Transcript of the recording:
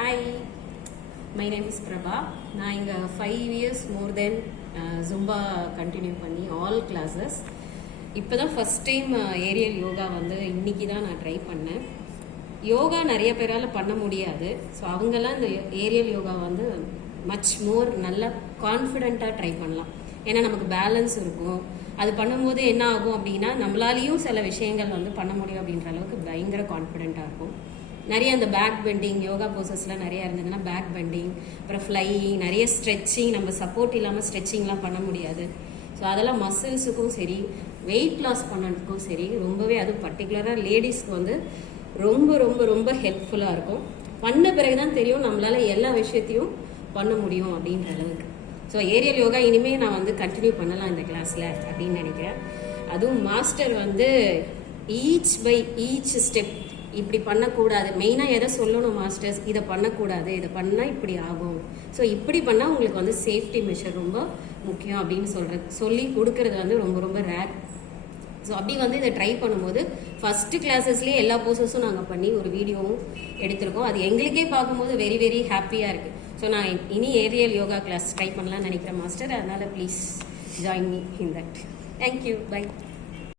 Hi, my name is Prabha. நான் இங்கே 5 years more than Zumba continue பண்ணி all classes. இப்போ தான் ஃபஸ்ட் டைம் ஏரியல் யோகா வந்து இன்றைக்கி தான் நான் ட்ரை பண்ணேன். யோகா நிறைய பேரால் பண்ண முடியாது. ஸோ அவங்கெல்லாம் இந்த ஏரியல் யோகா வந்து மச் மோர் நல்லா கான்ஃபிடெண்ட்டாக ட்ரை பண்ணலாம். ஏன்னா நமக்கு பேலன்ஸ் இருக்கும். அது பண்ணும்போது என்ன ஆகும் அப்படின்னா நம்மளாலேயும் சில விஷயங்கள் வந்து பண்ண முடியும் அப்படின்ற அளவுக்கு பயங்கர கான்ஃபிடெண்ட்டாக இருக்கும். நிறைய அந்த பேக் பெண்டிங் யோகா போசஸ்லாம் நிறையா இருந்ததுன்னா பேக் பெண்டிங், அப்புறம் ஃப்ளையிங், நிறைய ஸ்ட்ரெச்சிங், நம்ம சப்போர்ட் இல்லாமல் ஸ்ட்ரெச்சிங்லாம் பண்ண முடியாது. ஸோ அதெல்லாம் மசில்ஸுக்கும் சரி, வெயிட் லாஸ் பண்ணதுக்கும் சரி, ரொம்பவே அதுவும் பர்டிகுலராக லேடிஸ்க்கு வந்து ரொம்ப ரொம்ப ரொம்ப ஹெல்ப்ஃபுல்லாக இருக்கும். பண்ண பிறகு தான் தெரியும் நம்மளால் எல்லா விஷயத்தையும் பண்ண முடியும் அப்படின்ற அளவுக்கு. ஸோ ஏரியல் யோகா இனிமேல் நான் வந்து கண்டினியூ பண்ணலாம் இந்த கிளாஸில் அப்படின்னு நினைக்கிறேன். அதுவும் மாஸ்டர் வந்து ஈச் பை ஈச் ஸ்டெப் இப்படி பண்ணக்கூடாது, மெயினாக எதை சொல்லணும் மாஸ்டர்ஸ், இதை பண்ணக்கூடாது, இதை பண்ணால் இப்படி ஆகும், ஸோ இப்படி பண்ணால் உங்களுக்கு வந்து சேஃப்டி மெஷர் ரொம்ப முக்கியம் அப்படின்னு சொல்லி கொடுக்கறது வந்து ரொம்ப ரொம்ப ரேர். ஸோ அப்படி வந்து இதை ட்ரை பண்ணும்போது ஃபஸ்ட்டு கிளாஸஸ்லேயே எல்லா போசஸும் நாங்கள் பண்ணி ஒரு வீடியோவும் எடுத்திருக்கோம். அது எங்களுக்கே பார்க்கும்போது வெரி வெரி ஹாப்பியாக இருக்குது. ஸோ நான் இனி ஏரியல் யோகா கிளாஸ் ட்ரை பண்ணலாம்னு நினைக்கிறேன் மாஸ்டர். அதனால் please join me in that. Thank you, by.